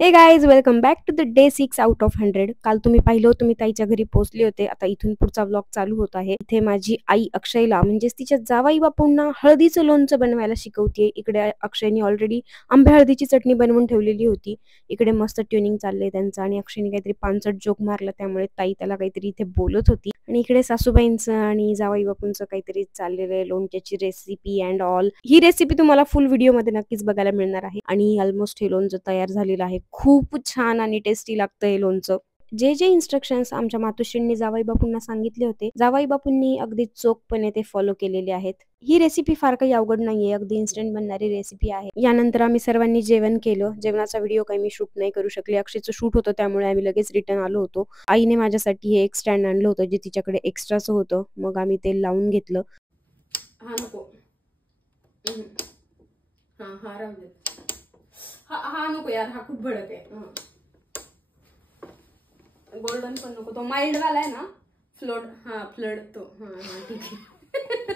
हे guys welcome back to the day 6 out of 100. काल तुम्ही पाहिलं होतं मी ताईच्या घरी पोहोचले होते. आता इथून पुढचा व्लॉग चालू होत आहे. इथे माझी आई अक्षयला म्हणजेच तिच्या जावाई बापूंना हळदीचं लोणचं बनवायला शिकवते. इकडे अक्षयने ऑलरेडी आंबे हळदीची चटणी बनवून ठेवलेली होती. इकडे मस्त ट्युनिंग चाललंय त्यांचं आणि अक्षयने काहीतरी पानसट जोक मारला त्यामुळे ताई त्याला काहीतरी इथे बोलत होती. आणि इकडे सासूबाईंचं आणि जावाई बापूंचं काहीतरी चाललेलं आहे, लोणच्याची रेसिपी अँड ऑल. ही रेसिपी तुम्हाला फुल व्हिडिओ मध्ये नक्कीच बघायला मिळणार आहे. आणि ऑलमोस्ट हे लोणचं तयार झालेलं आहे. खूप छान आणि टेस्टी लागतं हे लोणचं. जे इन्स्ट्रक्शन्स आमच्या मातोश्रींनी जावई बापूंना सांगितले होते, जावई बापूंनी अगदी चोखपणे ते फॉलो केलेले आहेत. ही रेसिपी फार काही अवघड नाहीये, अगदी इन्स्टंट बनणारी रेसिपी आहे. यानंतर आम्ही सर्वांनी जेवण केलं. जेवणाचा व्हिडिओ काही मी शूट नाही करू शकले, अक्षयचं शूट होतं त्यामुळे आम्ही लगेच रिटर्न आलो होतो. आईने माझ्यासाठी हे एक स्टँड आणलं होतं जे तिच्याकडे एक्स्ट्राचं होतं, मग आम्ही ते लावून घेतलं. हा नको, हा राहू दे. हा नको यार, हा खूप भडक आहे. गोल्डन पण नको, तो माइल्ड वाला आहे ना, फ्लड तो. हा ठीक आहे.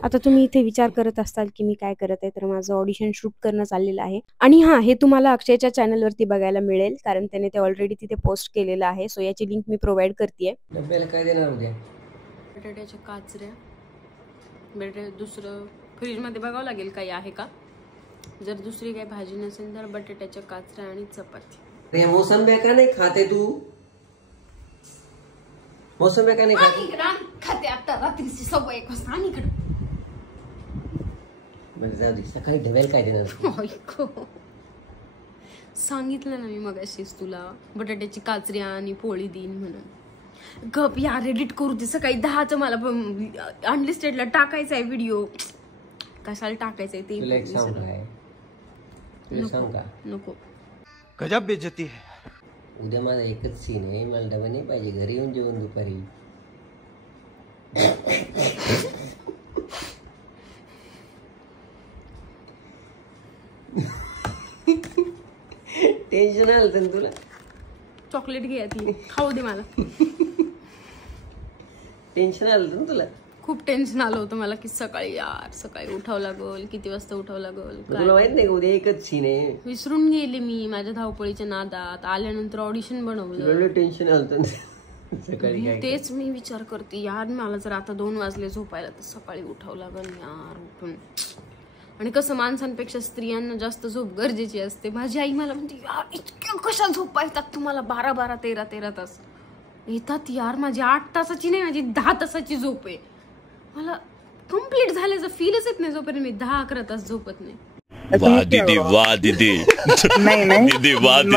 आता तुम्ही इथे विचार करत असताल की मी काय करत आहे, तर माझं ऑडिशन शूट करणं चाललेलं आहे. आणि हे तुम्हाला अक्षयच्या चॅनलवरती बघायला मिळेल, कारण त्याने ते ऑलरेडी तिथे पोस्ट केलेलं आहे. सो याची लिंक मी प्रोव्हाइड करतेय. डब्याला काय देणार उद्या? बटाट्याच्या काचऱ्या. दुसरं फ्रीज मध्ये बघावं लागेल काही आहे का. जर दुसरी काही भाजी नसेल तर बटाट्याच्या काचऱ्या आणि चपाती. मोसंबी का नाही खाते तू? मोसंबी का नाही खाते? आता रात्रीची सवय एक वाजता आणि इकडे. म्हणजे जाऊ दे, सकाळी डब्याला काय देणार? सांगितलं ना मी मगाशीच तुला, बटाट्याची काचऱ्या आणि पोळी देईन म्हणून. गप यार, एडिट करू दे. सकाळी 10चं मला अनलिस्टेडला टाकायचा आहे व्हिडिओ. कशाला टाकायचंय ते नको. गजब बेइज्जती है. उद्या माझा एकच सीन आहे, मला डबा नाही पाहिजे. घरी येऊन जेवण दुपारी. टेन्शन आलं तर तुला? चॉकलेट घे ती, खाऊ दे मला. टेन्शन आलं तर तुला? खूप टेन्शन आलं होतं मला की सकाळी उठावं लागल, किती वाजता उठावं लागल. तुला माहित नाही, उद्या एकच सीन आहे. विसरून गेले मी माझ्या धावपळीच्या नादात. आल्यानंतर ऑडिशन बनवलं. टेन्शन आलं सकाळी. तेच मी विचार करते यार, मला जर आता 2 वाजले झोपायला तर सकाळी उठावं लागल यार उठून. आणि कसं माणसांपेक्षा स्त्रियांना जास्त झोप गरजेची असते. माझी आई मला म्हणते, यार इतक्या कशा झोपा येतात तुम्हाला? 12-12, 13-13 तास येतात यार. माझी 8 तासाची नाही, माझी 10 तासाची झोप आहे. मला कम्प्लीट झाल्याचं फीलच येत नाही जोपर्यंत मी 10-11 तास झोपत नाही. वाह दीदी, वाह दीदी. नहीं नहीं दीदी, वाह दीदी.